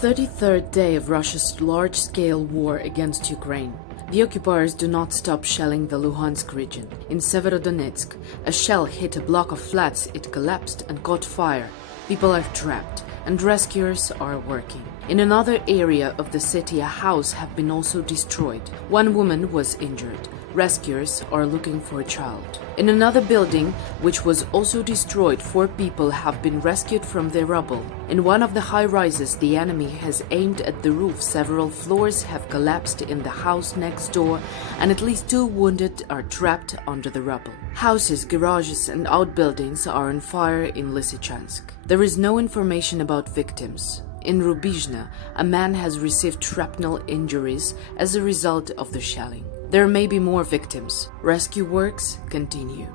33rd day of Russia's large-scale war against Ukraine. The occupiers do not stop shelling the Luhansk region. In Severodonetsk, a shell hit a block of flats, it collapsed and caught fire. People are trapped, and rescuers are working. In another area of the city, a house has been also destroyed. One woman was injured. Rescuers are looking for a child. In another building, which was also destroyed, 4 people have been rescued from the rubble. In one of the high-rises, the enemy has aimed at the roof. Several floors have collapsed in the house next door, and at least 2 wounded are trapped under the rubble. Houses, garages, and outbuildings are on fire in Lysychansk. There is no information about victims. In Rubizhne, a man has received shrapnel injuries as a result of the shelling. There may be more victims. Rescue works continue.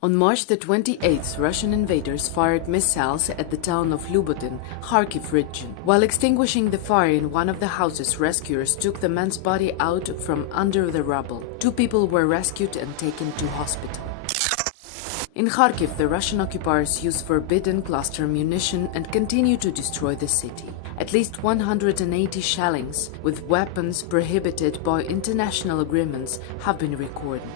On March the 28th, Russian invaders fired missiles at the town of Lubotin, Kharkiv region. While extinguishing the fire in one of the houses, rescuers took the man's body out from under the rubble. 2 people were rescued and taken to hospital. In Kharkiv, the Russian occupiers use forbidden cluster munition and continue to destroy the city. At least 180 shellings with weapons prohibited by international agreements have been recorded.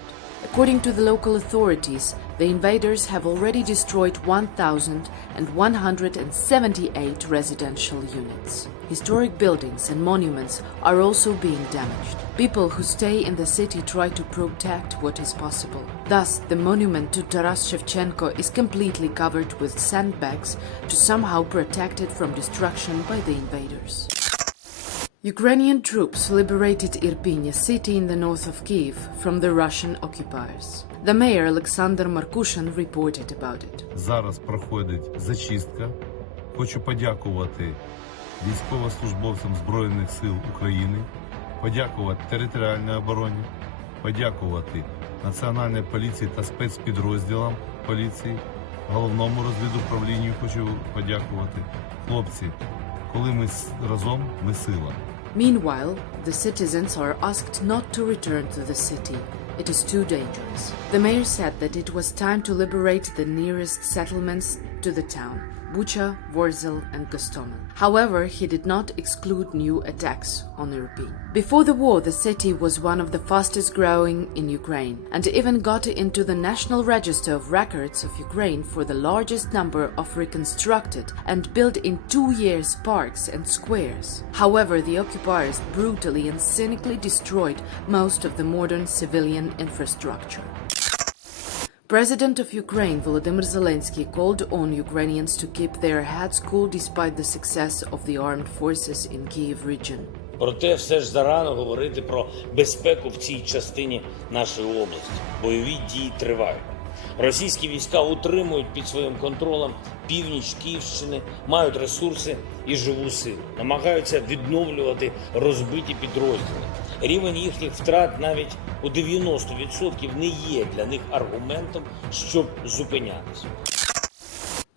According to the local authorities, the invaders have already destroyed 1,178 residential units. Historic buildings and monuments are also being damaged. People who stay in the city try to protect what is possible. Thus, the monument to Taras Shevchenko is completely covered with sandbags to somehow protect it from destruction by the invaders. Ukrainian troops liberated Irpin, a city in the north of Kyiv, from the Russian occupiers. The mayor Alexander Markushin reported about it. Зараз проходить зачистка. Хочу подякувати військовослужбовцям Збройних сил України, подякувати територіальній обороні, подякувати Національній поліції та спецпідрозділам поліції, головному розвідуправлінню хочу подякувати. Хлопці, коли ми разом, ми сила. Meanwhile, the citizens are asked not to return to the city. It is too dangerous. The mayor said that it was time to liberate the nearest settlements to the town: Bucha, Vorzel, and Gostomel. However, he did not exclude new attacks on Irpin. Before the war, the city was one of the fastest growing in Ukraine, and even got into the National Register of Records of Ukraine for the largest number of reconstructed and built in 2 years parks and squares. However, the occupiers brutally and cynically destroyed most of the modern civilian infrastructure. President of Ukraine Volodymyr Zelensky called on Ukrainians to keep their heads cool despite the success of the armed forces in Kyiv region. Проте все ж зарано говорити про безпеку в цій частині нашої області. Бойові дії тривають. Російські війська утримують під своїм контролем північ Київщини, мають ресурси і живу силу. Намагаються відновлювати розбиті підрозділи. Рівень їхніх втрат навіть у 90% не є для них аргументом, щоб зупинятися.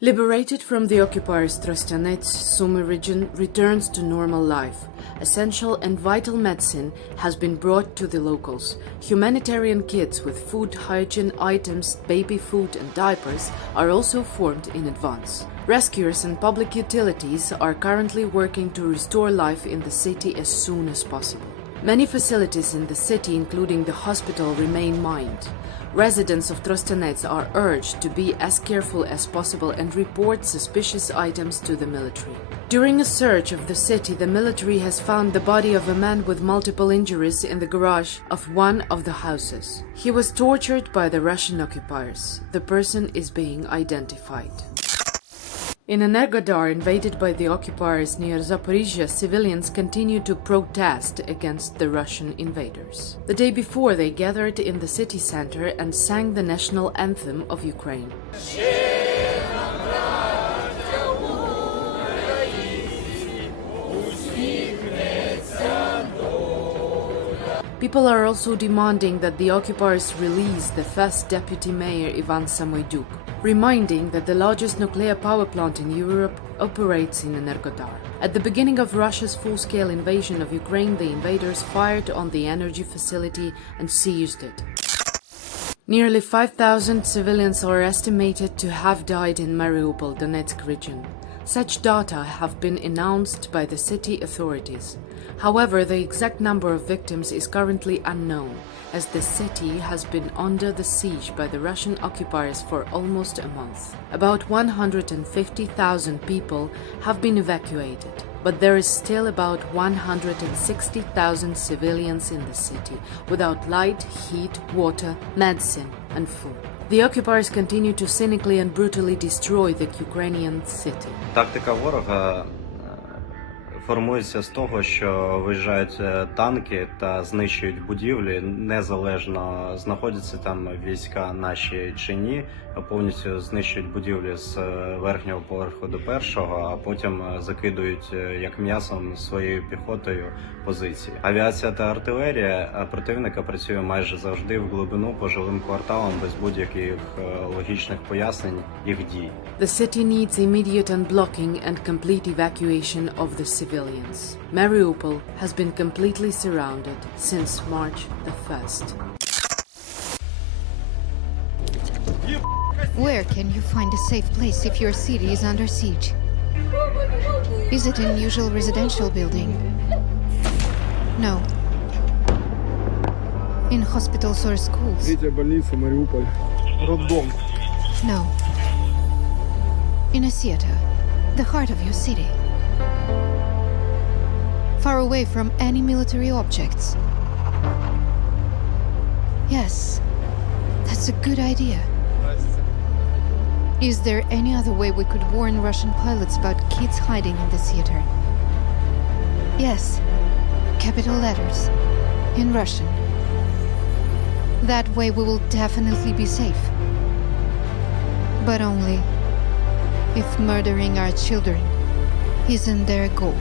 Liberated from the occupiers, Trostianets, Sumy region returns to normal life. Essential and vital medicine has been brought to the locals. Humanitarian kits with food, hygiene items, baby food and diapers are also formed in advance. Rescuers and public utilities are currently working to restore life in the city as soon as possible. Many facilities in the city, including the hospital, remain mined. Residents of Trostianets are urged to be as careful as possible and report suspicious items to the military. During a search of the city, the military has found the body of a man with multiple injuries in the garage of one of the houses. He was tortured by the Russian occupiers. The person is being identified. In Energodar, invaded by the occupiers near Zaporizhzhia, civilians continue to protest against the Russian invaders. The day before, they gathered in the city center and sang the national anthem of Ukraine. People are also demanding that the occupiers release the first deputy mayor Ivan Samoyduk, reminding that the largest nuclear power plant in Europe operates in Energodar. At the beginning of Russia's full-scale invasion of Ukraine, the invaders fired on the energy facility and seized it. Nearly 5,000 civilians are estimated to have died in Mariupol, Donetsk region. Such data have been announced by the city authorities. However, the exact number of victims is currently unknown, as the city has been under the siege by the Russian occupiers for almost a month. About 150,000 people have been evacuated, but there is still about 160,000 civilians in the city without light, heat, water, medicine, and food. The occupiers continue to cynically and brutally destroy the Ukrainian city. Тактика ворога формується з того, що виїжджають танки та знищують будівлі, незалежно знаходяться там війська наші чи ні, повністю знищують будівлі з верхнього поверху до першого, а потім закидують як м'ясом своєю піхотою позиції. Авіація та артилерія противника працює майже завжди в глибину по жилим кварталам без будь-яких логічних пояснень їх дій. The city needs immediate unblocking and complete evacuation of the civilians. Mariupol has been completely surrounded since March the 1st. Where can you find a safe place if your city is under siege? Is it an usual residential building? No. In hospitals or schools? Третья больница, Мариуполь. Роддом. No. In a theater, the heart of your city. Far away from any military objects. Yes, that's a good idea. Is there any other way we could warn Russian pilots about kids hiding in the theater? Yes, capital letters, in Russian. That way we will definitely be safe. But only if murdering our children isn't their goal.